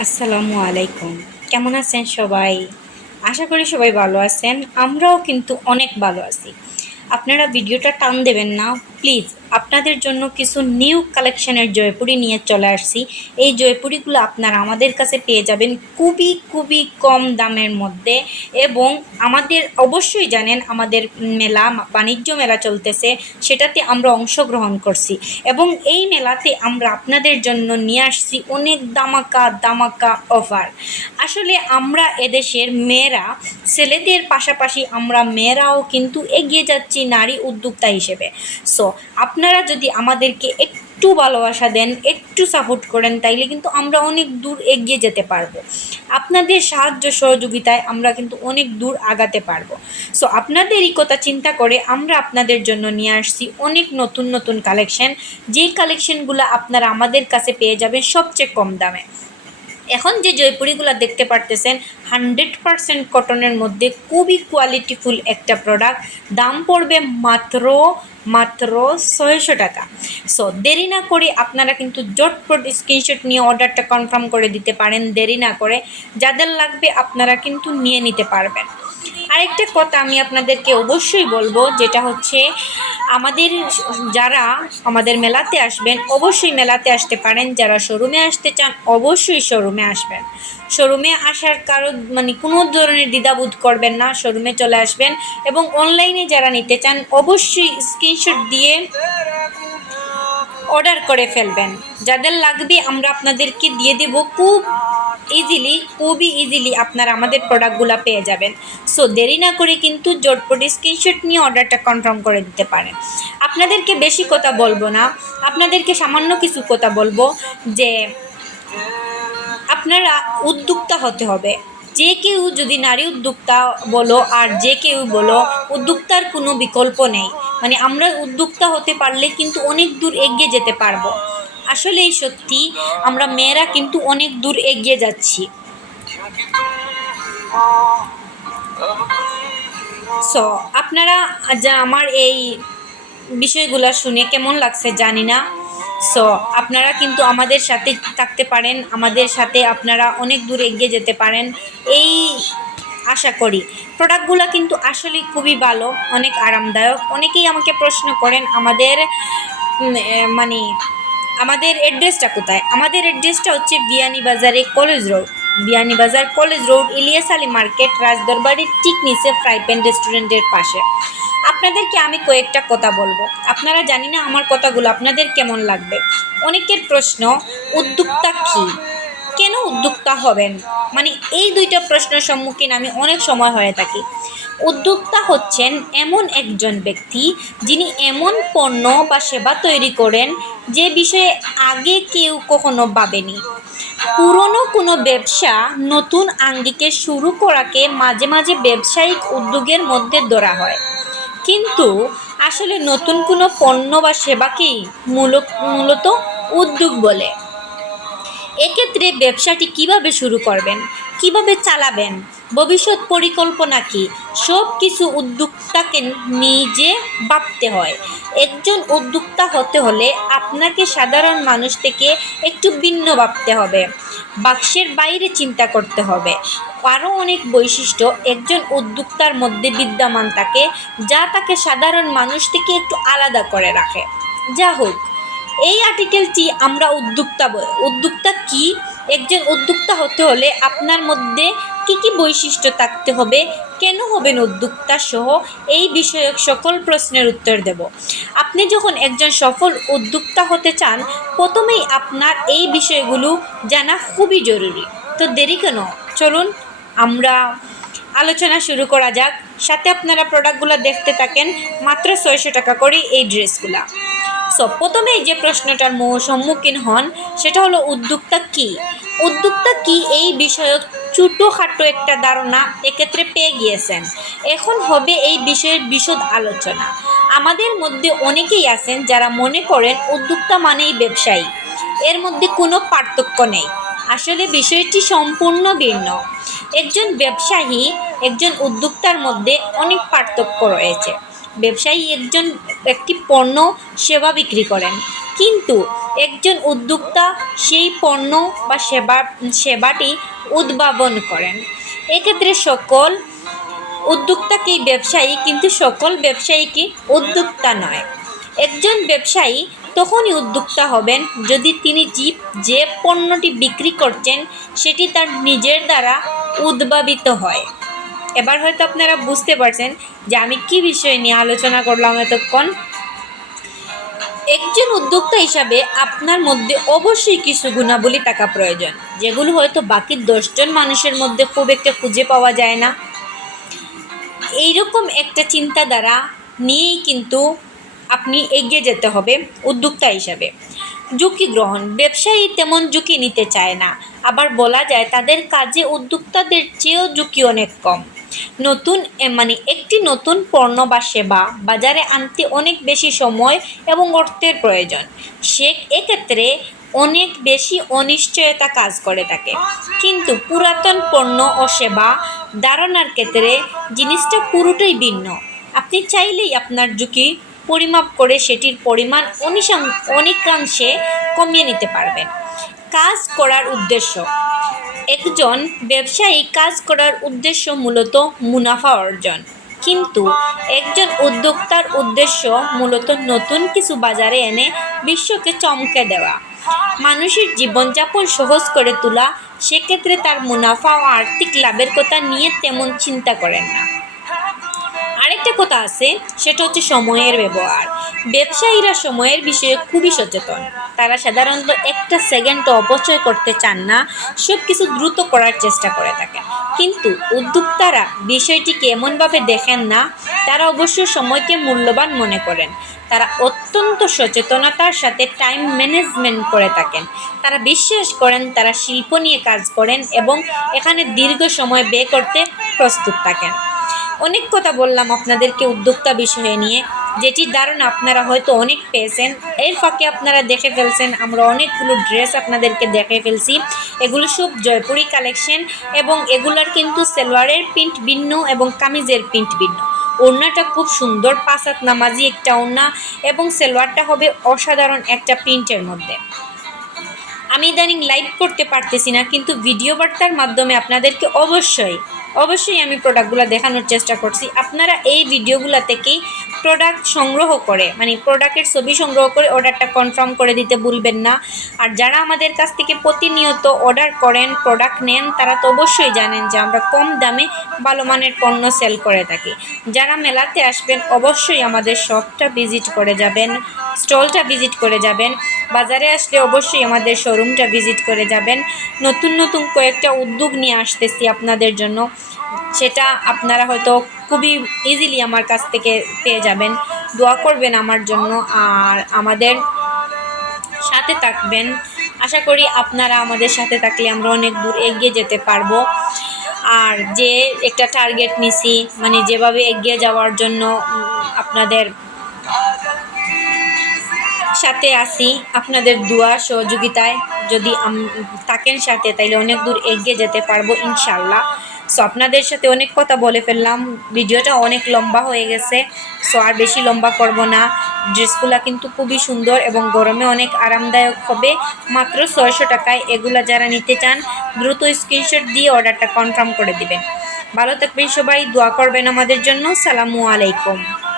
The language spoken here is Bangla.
আসসালামু আলাইকুম। কেমন আছেন সবাই? আশা করি সবাই ভালো আছেন। আমরাও কিন্তু অনেক ভালো আছি। আপনারা ভিডিওটা টান দেবেন না প্লিজ। আপনাদের জন্য কিছু নিউ কালেকশনের জয়পুরি নিয়ে চলে আসছি। এই জয়পুরিগুলো আপনারা আমাদের কাছে পেয়ে যাবেন খুবই খুবই কম দামের মধ্যে। এবং আমাদের অবশ্যই জানেন আমাদের মেলা বাণিজ্য মেলা চলতেছে, সেটাতে আমরা অংশগ্রহণ করছি এবং এই মেলাতে আমরা আপনাদের জন্য নিয়ে আসছি অনেক দামাকা দামাকা অফার। আসলে আমরা এদেশের মেয়েরা ছেলেদের পাশাপাশি আমরা মেয়েরাও কিন্তু এগিয়ে যাচ্ছি নারী উদ্যোক্তা হিসেবে। সো আপনারা যদি আমাদেরকে একটু ভালোবাসা দেন, একটু সাপোর্ট করেন, তাইলে কিন্তু আমরা অনেক দূর এগিয়ে যেতে পারবো। আপনাদের সাহায্য সহযোগিতায় আমরা কিন্তু অনেক দূর আগাতে পারবো। সো আপনাদেরই কথা চিন্তা করে আমরা আপনাদের জন্য নিয়ে আসছি অনেক নতুন নতুন কালেকশন, যেই কালেকশনগুলো আপনারা আমাদের কাছে পেয়ে যাবেন সবচেয়ে কম দামে। এখন যে জয়পুরিগুলো দেখতে পারতেছেন 100% কটনের মধ্যে খুবই কোয়ালিটিফুল একটা প্রোডাক্ট। দাম পড়বে মাত্র মাত্র 600 টাকা। সো দেরি না করে আপনারা কিন্তু জটপট স্ক্রিনশট নিয়ে অর্ডারটা কনফার্ম করে দিতে পারেন দেরি না করে। যাদের লাগবে আপনারা কিন্তু নিয়ে নিতে পারবেন। আরেকটা কথা আমি আপনাদেরকে অবশ্যই বলবো, যেটা হচ্ছে আমাদের যারা আমাদের মেলাতে আসবেন অবশ্যই মেলাতে আসতে পারেন, যারা শোরুমে আসতে চান অবশ্যই শোরুমে আসবেন। শোরুমে আসার কারো কোনো ধরনের দ্বিধাবোধ করবেন না, শোরুমে চলে আসবেন। এবং অনলাইনে যারা নিতে চান অবশ্যই স্ক্রিনশট দিয়ে অর্ডার করে ফেলবেন। যাদের লাগবে আমরা আপনাদেরকে দিয়ে দেব খুবই ইজিলি আপনারা আমাদের প্রোডাক্টগুলো পেয়ে যাবেন। সো দেরি না করে কিন্তু জটপট স্ক্রিনশট নিয়ে অর্ডারটা কনফার্ম করে দিতে পারেন। আপনাদেরকে বেশি কথা বলবো না, আপনাদেরকে সামান্য কিছু কথা বলবো যে আপনারা উদ্যোক্তা হতে হবে। যে কেউ যদি নারী উদ্যোক্তা বলো আর যে কেউ বলো, উদ্যোক্তার কোনো বিকল্প নেই। আমরা উদ্যোক্তা হতে পারলে কিন্তু অনেক দূর এগিয়ে যেতে পারবো। আসলেই সত্যি আমরা মেয়েরা কিন্তু অনেক দূর এগিয়ে যাচ্ছি। সো আপনারা যা আমার এই বিষয়গুলো শুনে কেমন লাগছে জানি না। সো আপনারা কিন্তু আমাদের সাথে থাকতে পারেন, আমাদের সাথে আপনারা অনেক দূর এগিয়ে যেতে পারেন এই আশা করি। প্রোডাক্টগুলো কিন্তু আসলে খুবই ভালো, অনেক আরামদায়ক। অনেকেই আমাকে প্রশ্ন করেন আমাদের মানে আমাদের অ্যাড্রেসটা কোথায়। আমাদের অ্যাড্রেসটা হচ্ছে বিয়ানীবাজারে college road, Beanibazar college road, Ilias Ali market, রাজদরবাড়ির ঠিক নিচে ফ্রাই প্যান রেস্টুরেন্টের পাশে। আপনাদেরকে আমি কয়েকটা কথা বলবো, আপনারা জানি না আমার কথাগুলো আপনাদের কেমন লাগবে। অনেকের প্রশ্ন, উদ্যোক্তা কী, কেন উদ্যোক্তা হবেন, এই দুইটা প্রশ্নের সম্মুখীন আমি অনেক সময় হয়ে থাকি। উদ্যোক্তা হচ্ছেন এমন একজন ব্যক্তি যিনি এমন পণ্য বা সেবা তৈরি করেন যে বিষয়ে আগে কেউ কখনো ভাবেনি। পুরনো কোনো ব্যবসা নতুন আঙ্গিকে শুরু করাকে মাঝে মাঝে ব্যবসায়িক উদ্যোগের মধ্যে ধরা হয়, কিন্তু আসলে নতুন কোনো পণ্য বা সেবাকেই মূলত উদ্যোগ বলে। এক্ষেত্রে ব্যবসাটি কিভাবে শুরু করবেন, কিভাবে চালাবেন, ভবিষ্যৎ পরিকল্পনা কী, সব কিছু উদ্যোক্তাকে নিজে ভাবতে হয়। একজন উদ্যোক্তা হতে হলে আপনাকে সাধারণ মানুষ থেকে একটু ভিন্ন ভাবতে হবে, বাক্সের বাইরে চিন্তা করতে হবে। আরও অনেক বৈশিষ্ট্য একজন উদ্যোক্তার মধ্যে বিদ্যমান থাকে, যা তাকে সাধারণ মানুষ থেকে একটু আলাদা করে রাখে। যা হোক, এই আর্টিকেলটি আমরা উদ্যোক্তা কি, একজন উদ্যোক্তা হতে হলে আপনার মধ্যে কি কি বৈশিষ্ট্য থাকতে হবে, কেন হবেন উদ্যোক্তা সহ এই বিষয়ক সকল প্রশ্নের উত্তর দেব। আপনি যখন একজন সফল উদ্যোক্তা হতে চান, প্রথমেই আপনার এই বিষয়গুলো জানা খুবই জরুরি। তো দেরি কেন, চলুন আমরা আলোচনা শুরু করা যাক। সাথে আপনারা প্রোডাক্টগুলো দেখতে থাকেন। মাত্র 600 টাকা করে এই ড্রেসগুলা। সো প্রথমেই যে প্রশ্নটার সম্মুখীন হন সেটা হলো উদ্যোক্তা কী। উদ্যোক্তা কী এই বিষয়ক ছোটোখাটো একটা ধারণা এক্ষেত্রে পেয়ে গিয়েছেন। এখন হবে এই বিষয়ের বিশদ আলোচনা। আমাদের মধ্যে অনেকেই আছেন যারা মনে করেন উদ্যোক্তা মানেই ব্যবসায়ী, এর মধ্যে কোনো পার্থক্য নেই। আসলে বিষয়টি সম্পূর্ণ ভিন্ন। একজন ব্যবসায়ী, একজন উদ্যোক্তার মধ্যে অনেক পার্থক্য রয়েছে। ব্যবসায়ী একটি পণ্য সেবা বিক্রি করেন, কিন্তু একজন উদ্যোক্তা সেই পণ্য বা সেবাটি উদ্ভাবন করেন। এক্ষেত্রে সকল উদ্যোক্তা কি ব্যবসায়ী, কিন্তু সকল ব্যবসায়ী কি উদ্যোক্তা নয়। একজন ব্যবসায়ী তখনই উদ্যোক্তা হবেন যদি তিনি যে পণ্যটি বিক্রি করছেন সেটি তার নিজের দ্বারা উদ্ভাবিত হয়। এবার হয়তো আপনারা বুঝতে পারছেন যে আমি কি বিষয় নিয়ে আলোচনা করলাম এতক্ষণ। একজন উদ্যোক্তা হিসাবে আপনার মধ্যে অবশ্যই কিছু গুণাবলী থাকা প্রয়োজন, যেগুলো হয়তো বাকি 10 জন মানুষের মধ্যে খুব একটা খুঁজে পাওয়া যায় না। এইরকম একটা চিন্তাধারা নিয়েই কিন্তু আপনি এগিয়ে যেতে হবে উদ্যোক্তা হিসাবে। ঝুঁকি গ্রহণ, ব্যবসায়ী তেমন ঝুঁকি নিতে চায় না, আবার বলা যায় তাদের কাজে উদ্যোক্তাদের চেয়েও ঝুঁকি অনেক কম। একটি নতুন পণ্য বা সেবা বাজারে আনতে অনেক বেশি সময় এবং অর্থের প্রয়োজন। এক্ষেত্রে অনেক বেশি অনিশ্চয়তা কাজ করে থাকে। কিন্তু পুরাতন পণ্য ও সেবা ধারণার ক্ষেত্রে জিনিসটা পুরোটাই ভিন্ন। আপনি চাইলেই আপনার ঝুঁকি পরিমাপ করে সেটির পরিমাণ অনেকাংশে কমিয়ে নিতে পারবেন। কাজ করার উদ্দেশ্য, একজন ব্যবসায়ী কাজ করার উদ্দেশ্য মূলত মুনাফা অর্জন, কিন্তু একজন উদ্যোক্তার উদ্দেশ্য মূলত নতুন কিছু বাজারে এনে বিশ্বকে চমকে দেওয়া, মানুষের জীবনযাপন সহজ করে তোলা। সেক্ষেত্রে তার মুনাফা ও আর্থিক লাভের কথা নিয়ে তেমন চিন্তা করেন না। আরেকটা কথা আছে, সেটা হচ্ছে সময়ের ব্যবহার। ব্যবসায়ীরা সময়ের বিষয়ে খুবই সচেতন। তারা সাধারণত একটা সেকেন্ডও অপচয় করতে চান না, সব কিছু দ্রুত করার চেষ্টা করে থাকেন। কিন্তু উদ্যোক্তারা বিষয়টিকে এমনভাবে দেখেন না, তারা অবশ্য সময়কে মূল্যবান মনে করেন। তারা অত্যন্ত সচেতনতার সাথে টাইম ম্যানেজমেন্ট করে থাকেন। তারা বিশ্বাস করেন তারা শিল্প নিয়ে কাজ করেন এবং এখানে দীর্ঘ সময় ব্যয় করতে প্রস্তুত থাকেন। অনেক কথা বললাম আপনাদেরকে উদ্যোক্তা বিষয়ে নিয়ে, যেটির ধারণা আপনারা হয়তো অনেক পেয়েছেন। এর ফাঁকে আপনারা দেখে ফেলছেন আমরা অনেকগুলো ড্রেস আপনাদেরকে দেখে ফেলছি। এগুলো সব জয়পুরি কালেকশন এবং এগুলার কিন্তু সালোয়ারের প্রিন্ট ভিন্ন এবং কামিজের প্রিন্ট ভিন্ন। ওড়নাটা খুব সুন্দর, 5 হাত নামাজি একটা ওড়না এবং সালোয়ারটা হবে অসাধারণ একটা প্রিন্টের মধ্যে। আমি ইদানিং লাইভ করতে পারতেছি না, কিন্তু ভিডিও বার্তার মাধ্যমে আপনাদেরকে অবশ্যই আমি প্রোডাক্টগুলো দেখানোর চেষ্টা করছি। আপনারা এই ভিডিওগুলো থেকেই প্রোডাক্ট সংগ্রহ করে প্রোডাক্টের ছবি সংগ্রহ করে অর্ডারটা কনফার্ম করে দিতে ভুলবেন না। আর যারা আমাদের কাছ থেকে প্রতিনিয়ত অর্ডার করেন, প্রোডাক্ট নেন, তারা তো অবশ্যই জানেন যে আমরা কম দামে ভালো মানের পণ্য সেল করে থাকি। যারা মেলাতে আসবেন অবশ্যই আমাদের শপটা ভিজিট করে যাবেন, স্টলটা ভিজিট করে যাবেন। বাজারে আসলে অবশ্যই আমাদের শোরুমটা ভিজিট করে যাবেন। নতুন কয়েকটা উদ্যোগ নিয়ে আসতেছি আপনাদের জন্য, সেটা আপনারা হয়তো খুবই ইজিলি আমার কাছ থেকে পেয়ে যাবেন। দোয়া করবেন আমার জন্য আর আমাদের সাথে থাকবেন। আশা করি আপনারা আমাদের সাথে থাকলে আমরা অনেক দূর এগিয়ে যেতে পারবো। আর যে একটা টার্গেট নিছি, যেভাবে এগিয়ে যাওয়ার জন্য আপনাদের সাথে আসি, আপনাদের দোয়া সহযোগিতায় যদি থাকেন সাথে, তাইলে অনেক দূর এগিয়ে যেতে পারবো ইনশাল্লাহ। সো আপনাদের সাথে অনেক কথা বলে ফেললাম, ভিডিওটা অনেক লম্বা হয়ে গেছে। সো আর বেশি লম্বা করব না। ড্রেসগুলো কিন্তু খুবই সুন্দর এবং গরমে অনেক আরামদায়ক হবে। মাত্র 600 টাকায় এগুলা যারা নিতে চান দ্রুত স্ক্রিনশট দিয়ে অর্ডারটা কনফার্ম করে দিবেন। ভালো থাকবেন সবাই, দোয়া করবেন আমাদের জন্য। সালামু আলাইকুম।